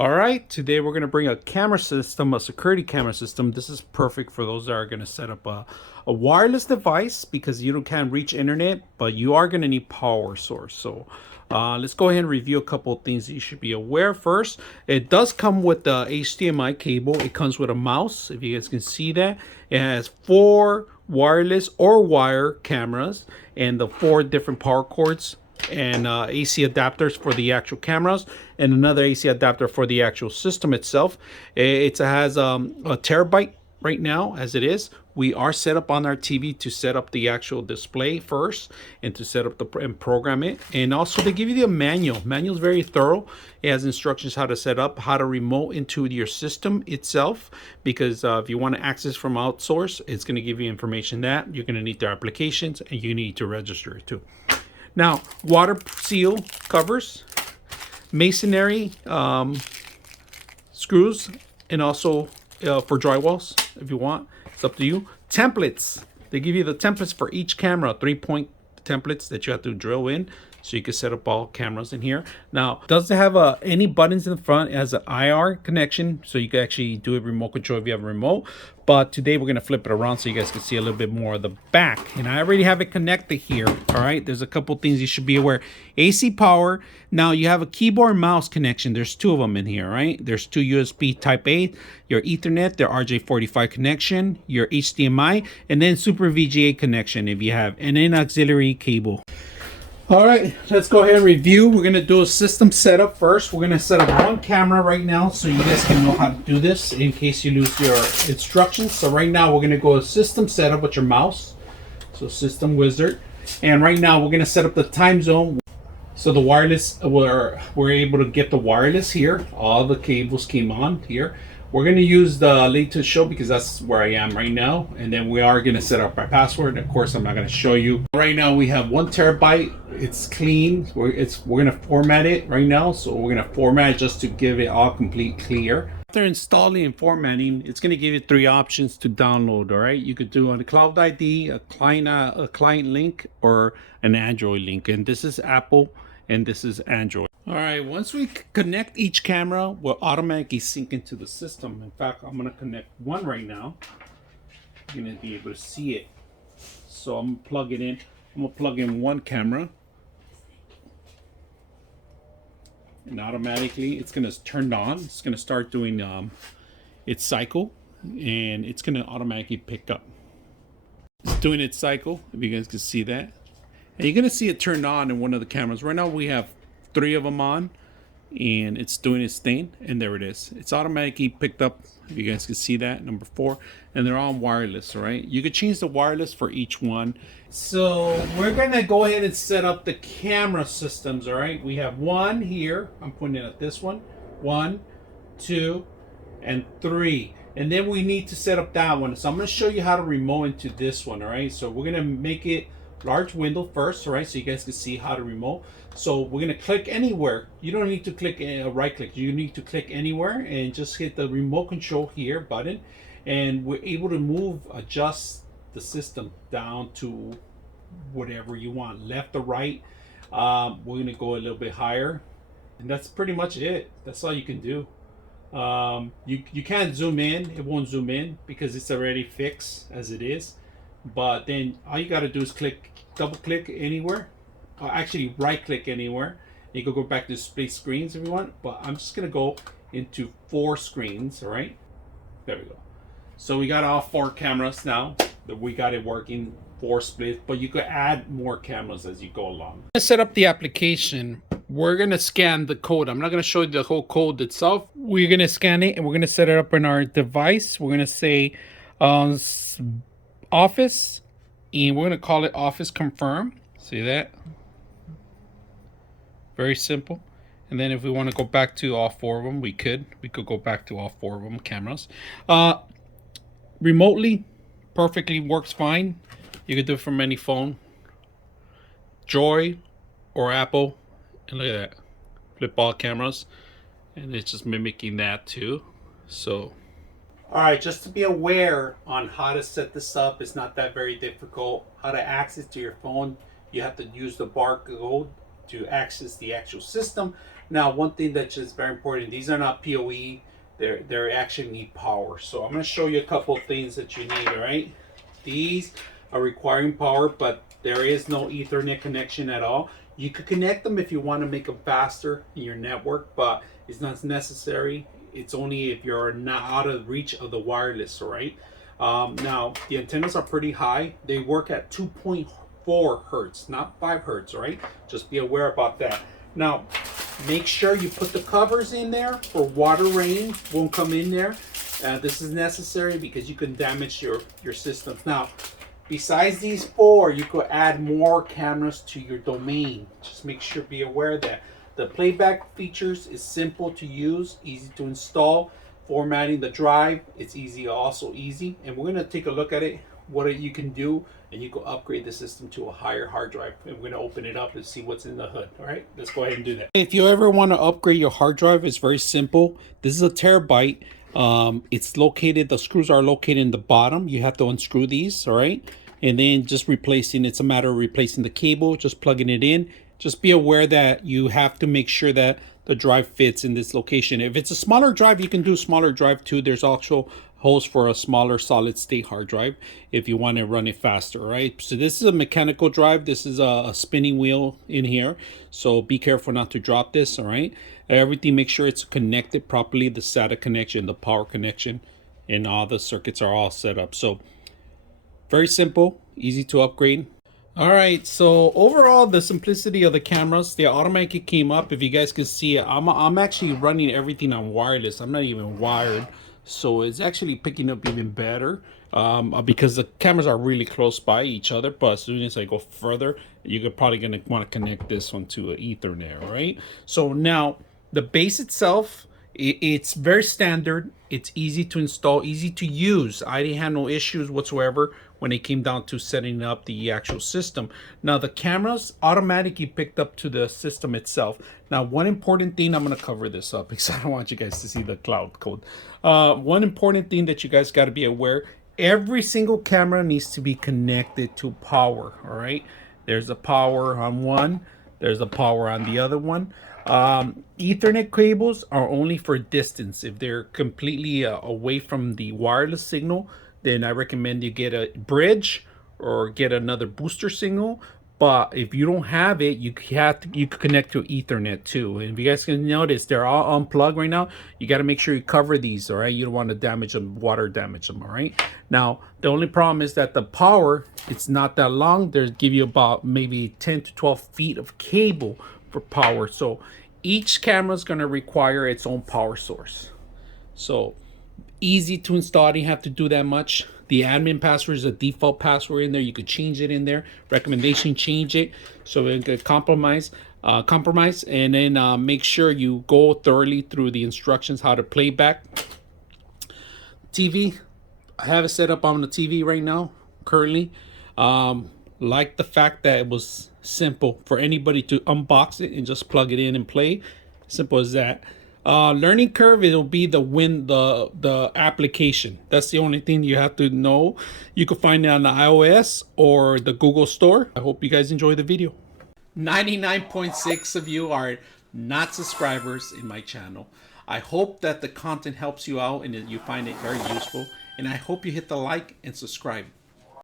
All right, today we're going to bring a camera system, a security camera system. This is perfect for those that are going to set up a wireless device because you can't reach internet, but you are going to need power source. So let's go ahead and review a couple of things that you should be aware. First, it does come with the HDMI cable. It comes with a mouse, if you guys can see that. It has 4 wireless or wire cameras and the 4 different power cords and AC adapters for the actual cameras and another AC adapter for the actual system itself. It has a terabyte right now as it is. We are set up on our TV to set up the actual display first and to set up and program it. And also they give you the manual. Manual is very thorough. It has instructions how to set up, how to remote into your system itself. Because if you want to access from outsource, it's going to give you information that you're going to need their applications and you need to register it too. Now, water seal covers, masonry screws, and also for drywalls if you want. It's up to you. Templates. They give you the templates for each camera, 3-point templates that you have to drill in so you can set up all cameras in here. Now, does it have any buttons in the front? It has an IR connection, so you can actually do a remote control if you have a remote. But today we're going to flip it around so you guys can see a little bit more of the back. And I already have it connected here. All right, there's a couple things you should be aware. AC power. Now you have a keyboard and mouse connection. There's 2 of them in here, right? There's 2 USB Type A, your Ethernet, their RJ45 connection, your HDMI, and then Super VGA connection if you have, and an auxiliary cable. All right, let's go ahead and review. We're going to do a system setup first. We're going to set up 1 camera right now so you guys can know how to do this in case you lose your instructions. So right now we're going to go to system setup with your mouse. So system wizard. And right now we're going to set up the time zone. So the wireless, we're able to get the wireless here. All the cables came on here. We're going to use the link to show because that's where I am right now. And then we are going to set up our password. And of course, I'm not going to show you. Right now we have 1 terabyte. It's clean. We're going to format it right now. So we're going to format it just to give it all complete clear. After installing and formatting, it's going to give you 3 options to download. All right, you could do on a Cloud ID, a client link, or an Android link. And this is Apple and this is Android. All right, once we connect each camera, we'll automatically sync into the system. In fact, I'm going to connect 1 right now. You're going to be able to see it. So I'm going to plug it in. I'm going to plug in 1 camera. And automatically it's going to turn on. It's going to start doing its cycle. And it's going to automatically pick up. It's doing its cycle, if you guys can see that. And you're going to see it turned on in one of the cameras. Right now we have 3 of them on. And it's doing its thing. And there it is. It's automatically picked up. If you guys can see that, number 4. And they're all wireless, all right? You could change the wireless for each one. So we're going to go ahead and set up the camera systems, all right? We have 1 here. I'm putting it at this one. 1, 2, and 3. And then we need to set up that one. So I'm going to show you how to remote into this one, all right? So we're going to make it large window first, all right? So you guys can see how to remote. So we're going to click anywhere. You don't need to click right click. You need to click anywhere and just hit the remote control here button. And we're able to adjust the system down to whatever you want, left or right. We're going to go a little bit higher. And that's pretty much it. That's all you can do. You can't zoom in. It won't zoom in because it's already fixed as it is. But then all you got to do is double click anywhere. Actually right click anywhere. You can go back to split screens if you want. But I'm just going to go into 4 screens. All right. There we go. So we got all 4 cameras now. We got it working 4 splits. But you could add more cameras as you go along. To set up the application, we're going to scan the code. I'm not going to show you the whole code itself. We're going to scan it and we're going to set it up in our device. We're going to say Office, and we're going to call it Office Confirm. See that? Very simple. And then if we want to go back to all 4 of them, we could go back to all 4 of them cameras. Remotely, perfectly works fine. You can do it from any phone, Droid or Apple. And look at that, flip all cameras, and it's just mimicking that too. So all right, just to be aware on how to set this up, it's not that very difficult. How to access to your phone, you have to use the barcode to access the actual system. Now, one thing that's just very important, these are not PoE, they actually need power. So I'm going to show you a couple of things that you need. All right, these are requiring power, but there is no Ethernet connection at all. You could connect them if you want to make them faster in your network, but it's not necessary. It's only if you're not out of reach of the wireless. All right. Now the antennas are pretty high. They work at 2.4 hertz, not 5 hertz. All right. Just be aware about that. Now, make sure you put the covers in there for water rain won't come in there. This is necessary because you can damage your systems. Now, besides these 4, you could add more cameras to your domain. Just make sure, be aware of that. The playback features is simple to use, easy to install. Formatting the drive, it's easy, also easy. And we're going to take a look at it, what you can do, and you can upgrade the system to a higher hard drive. And we're going to open it up and see what's in the hood. All right, let's go ahead and do that. If you ever want to upgrade your hard drive, it's very simple. This is a terabyte. It's located, the screws are located in the bottom. You have to unscrew these, all right? And then just replacing, it's a matter of replacing the cable, just plugging it in. Just be aware that you have to make sure that the drive fits in this location. If it's a smaller drive, you can do smaller drive too. There's also holes for a smaller solid state hard drive if you want to run it faster, right? So this is a mechanical drive. This is a spinning wheel in here. So be careful not to drop this, all right? Everything, make sure it's connected properly. The SATA connection, the power connection, and all the circuits are all set up. So very simple, easy to upgrade. All right, so overall, the simplicity of the cameras, they automatically came up. If you guys can see it, I'm actually running everything on wireless. I'm not even wired, so it's actually picking up even better because the cameras are really close by each other. But as soon as I go further, you're probably gonna want to connect this one to an Ethernet, right? So now the base itself, it's very standard. It's easy to install, easy to use. I didn't have no issues whatsoever when it came down to setting up the actual system. Now the cameras automatically picked up to the system itself. Now one important thing, I'm going to cover this up because I don't want you guys to see the cloud code. One important thing that you guys got to be aware, every single camera needs to be connected to power, all right? There's a power on one, there's a power on the other one. Ethernet cables are only for distance. If they're completely away from the wireless signal, then I recommend you get a bridge or get another booster signal. But if you don't have it, you can connect to Ethernet too. And if you guys can notice, they're all unplugged right now. You got to make sure you cover these, all right? You don't want to damage them, water damage them, all right? Now, the only problem is that the power, it's not that long. They give you about maybe 10 to 12 feet of cable for power. So each camera is going to require its own power source. So easy to install. I didn't have to do that much. The admin password is a default password in there. You could change it in there. Recommendation, change it so it could compromise, and then make sure you go thoroughly through the instructions how to play back. TV, I have it set up on the TV right now currently. Like the fact that it was simple for anybody to unbox it and just plug it in and play. Simple as that. Learning curve, it'll be the application. That's the only thing you have to know. You can find it on the iOS or the Google Store. I hope you guys enjoy the video. 99.6 of you are not subscribers in my channel. I hope that the content helps you out and that you find it very useful. And I hope you hit the like and subscribe.